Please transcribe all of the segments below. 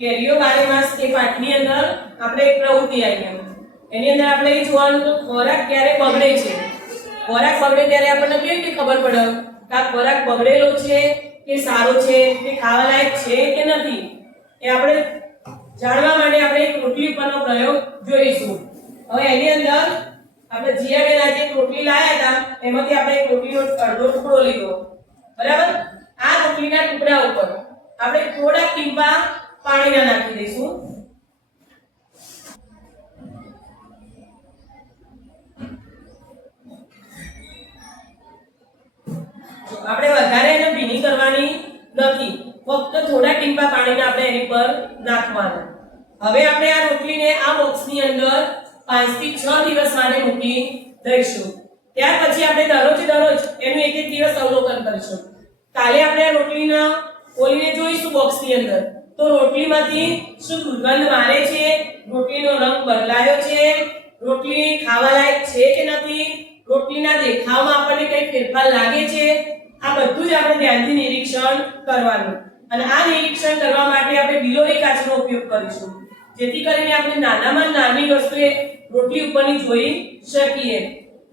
કેરીઓ બારેમાસ એ પાઠની અંદર આપણે એક પ્રવૃત્તિ આવી એની અંદર આપણે એ જોવાનું કે ખોરાક ક્યારે બગડે છે. ખોરાક બગડે ત્યારે આપણને કેવી રીતે ખબર પડે કે આ ખોરાક બગડેલો છે કે સારો છે કે ખાવા લાયક છે કે નથી એ આપણે જાણવા માટે આપણે એક રોટલી ઉપરનો પ્રયોગ જોઈશું. હવે એની અંદર આપણે જીયાબેન આજે એક રોટલી લાયા હતા એમાંથી આપણે એક રોટલીનો અડધો ટુકડો લીધો. બરાબર? આ રોટલીના ટુકડા ઉપર આપણે થોડા ટીપા પાણીના નાખી દઈશું. આપણે વધારે એને ભીની કરવાની નથી, ફક્ત થોડા ટીપા પાણીના આપણે એની પર નાખવાના. હવે આપણે આ રોટલીને આ બોક્સની અંદર 5 થી 6 દિવસ માટે મૂકી દઈશું. ત્યાર પછી આપણે દરરોજ એનું એક એક દિવસ અવલોકન કરીશું. કાલે આપણે આ રોટલીના ખોલીને જોઈશું બોક્સની અંદર તો રોટલીમાંથી શું દુર્ગંધ મારે છે, રોટલીનો રંગ બદલાયો છે, રોટલી ખાવા લાયક છે કે નથી, રોટલીના દેખાવમાં આપણને કઈ ફેરફાર લાગે છે, આ બધું જ આપણે ધ્યાનથી નિરીક્ષણ કરવાનું. અને આ નિરીક્ષણ કરવા માટે આપણે બિલોરી કાચનો ઉપયોગ કરીશું જેથી કરીને આપણે નાનામાં નાની વસ્તુએ રોટલી ઉપરની જોઈ શકીએ.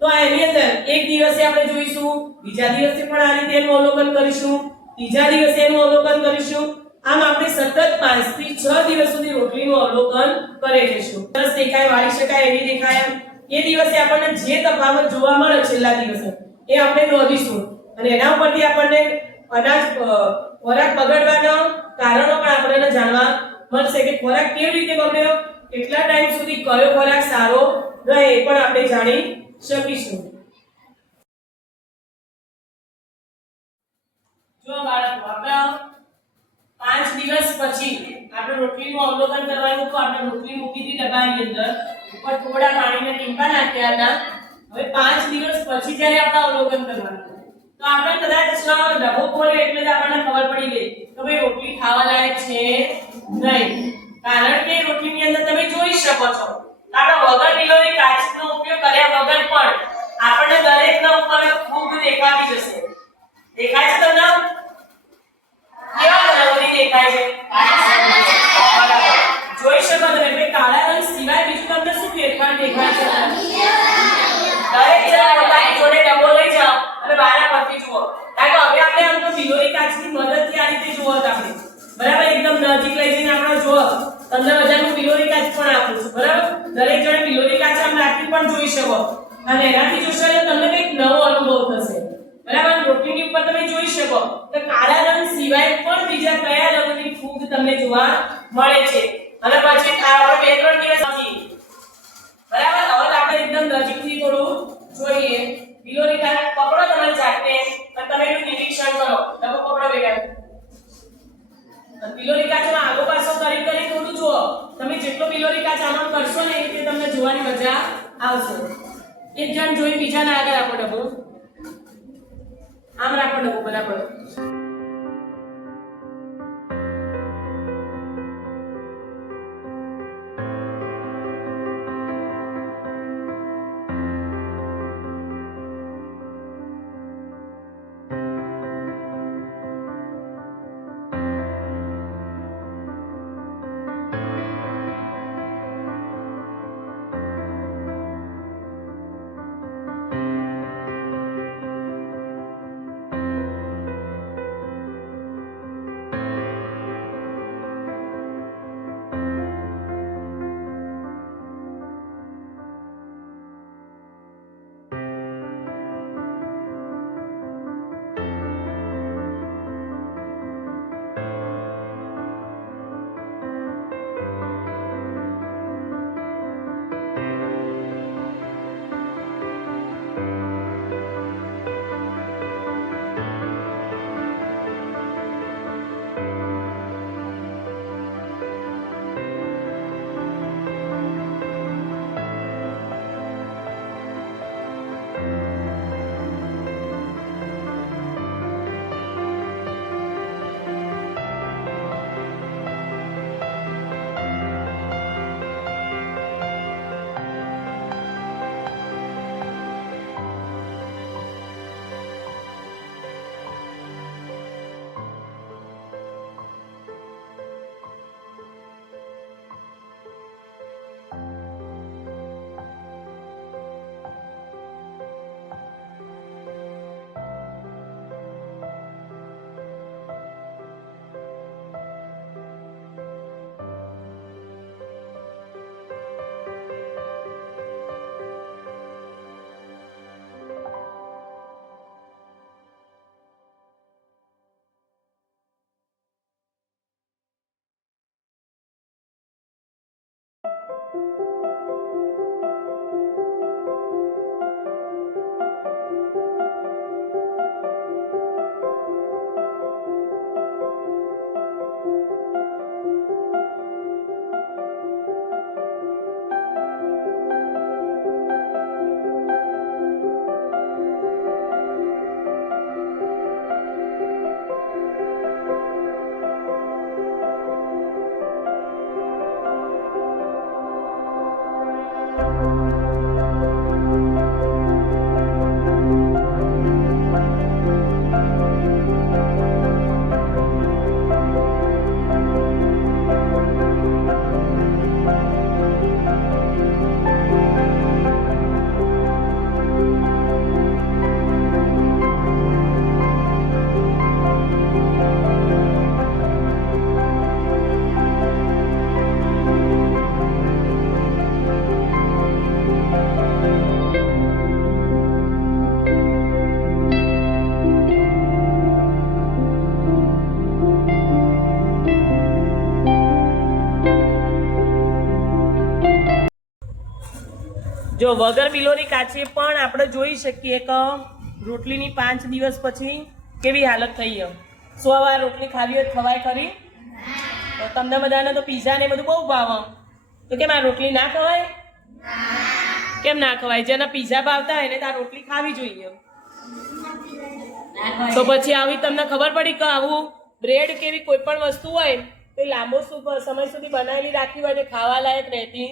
તો એની અંદર એક દિવસે આપણે જોઈશું, બીજા દિવસે પણ આ રીતે એનું અવલોકન કરીશું, ત્રીજા દિવસે એનું અવલોકન કરીશું. આમ આપણે સતત 5 થી 6 દિવસ સુધી રોટલીનું અવલોકન કરી જઈશું. સરસ દેખાય, વાળી શકાય એવી દેખાય એ દિવસે આપણને જે તફાવત જોવા મળે છેલ્લા દિવસે એ આપણે નોંધીશું અને એના ઉપરથી આપણને અનાજ ખોરાક બગડવાના કારણો પણ આપણને જાણવા મળશે કે ખોરાક કેવી રીતે બગડ્યો, કેટલા ટાઈમ સુધી કયો ખોરાક સારો રહે એ પણ આપણે જાણી શકીશું. જો બાળકો આપણે 5 દિવસ પછી આપણે રોટલીનું અવલોકન કરવાનું તો આપણે રોટલી મૂકી દીધી ડબ્બાની અંદર, ઉપર થોડા પાણીના ટીપા નાખ્યા હતા. હવે 5 દિવસ પછી જ્યારે આપણે અવલોકન કરવાનું તો આપણે કદાચ ડબ્બો ખોલે એટલે જ આપણને ખબર પડી ગઈ કે ભાઈ રોટલી ખાવા લાયક છે નહીં. કારણ કે રોટલીની અંદર તમે જોઈ શકો છો આપણે વગર બિલોરી કાચનો ઉપયોગ કર્યા વગર પણ આપણને દરેકના ઉપર ફૂગ દેખાતી જશે. દેખાય છે તમને? કેવા રંગની દેખાય છે? જોઈ શકો તમે કે કાળા રંગ સિવાય બીજું તમને શું ફેરફાર દેખાય છે? દરેક જણા પોતાની જોડે ડબ્બો લઈ જાઓ અને બહાર પરથી જુઓ. કારણ કે હવે આપણે આમ તો બિલોરી કાચની મદદથી આ રીતે જુઓ આપણે. બરાબર? એકદમ નજીક લઈ જઈને આપણે જુઓ. 15,000 નું બિલોરી કાચ પણ આપું છું. બરાબર? દરેક જણે બિલોરી કાચ આમ રાખી પણ જોઈ શકો અને એનાથી જોશો એટલે તમને કંઈક નવો અનુભવ થશે. બરાબર? રોટલીની ઉપર તમે જોઈ શકો કે કાળા રંગ સિવાય પણ બીજા કયા રંગની ફૂગ તમને જોવા મળે છે. અને પછી આપણે 2-3 દિવસ પછી બરાબર હવે આપણે એકદમ નજીકથી થોડું જોઈએ. બિલોરી કાચ પકડો તમારી જાતે અને તમે એનું નિરીક્ષણ કરો. ડબ્બો પકડો બેટા. બિલોરી કાચનો આગો પાછો કરી થોડું જુઓ. તમે જેટલો બિલોરી કાચ આમ કરશો ને એ રીતે તમને જોવાની મજા આવશે. એક જણ જોઈ બીજાને આગળ આપો ડબ્બો. આમ રાખો ડબ્બો બરાબર. જો વગર બિલોની કાચી પણ આપણે જોઈ શકીએ કે રોટલીની 5 દિવસ પછી કેવી હાલત થઈ છે. શું હવે આ રોટલી ખાવી હોય ખવાય ખરી? તો તમને બધાને તો પીઝા ને બધું બહુ ભાવે, તો કેમ આ રોટલી ના ખવાય? કેમ ના ખવાય? જેને પીઝા ભાવતા હોય ને તો આ રોટલી ખાવી જોઈએ. તો પછી આવી તમને ખબર પડી કે આવું બ્રેડ કેવી કોઈ પણ વસ્તુ હોય તો લાંબો સમય સુધી બનાવેલી રાખી હોય તો ખાવા લાયક રહેતી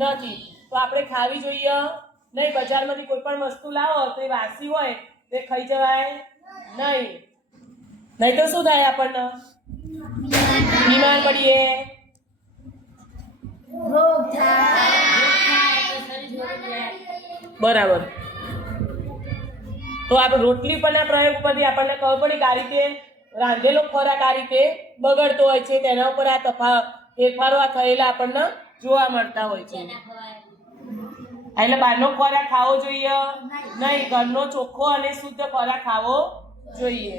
નથી. તો આપણે ખાવી જોઈએ નહીં. બજારમાંથી કોઈ પણ વસ્તુ લાવો તો એ વાસી હોય તો ખાઈ જવાય નહીં. નહીં તો શું થાય? આપણને બીમાર પડીએ, બરાબર. તો આપણે રોટલી પરના પ્રયોગ પરથી આપણને ખબર પડી કે આ રીતે રાંધેલો ખોરાક આ રીતે બગડતો હોય છે. તેના ઉપર આ ફેરફારો આ થયેલા આપણને જોવા મળતા હોય છે. એટલે બહારનો ખોરાક ખાવો જોઈએ નહીં. ઘરનો ચોખ્ખો અને શુદ્ધ ખોરાક ખાવો જોઈએ.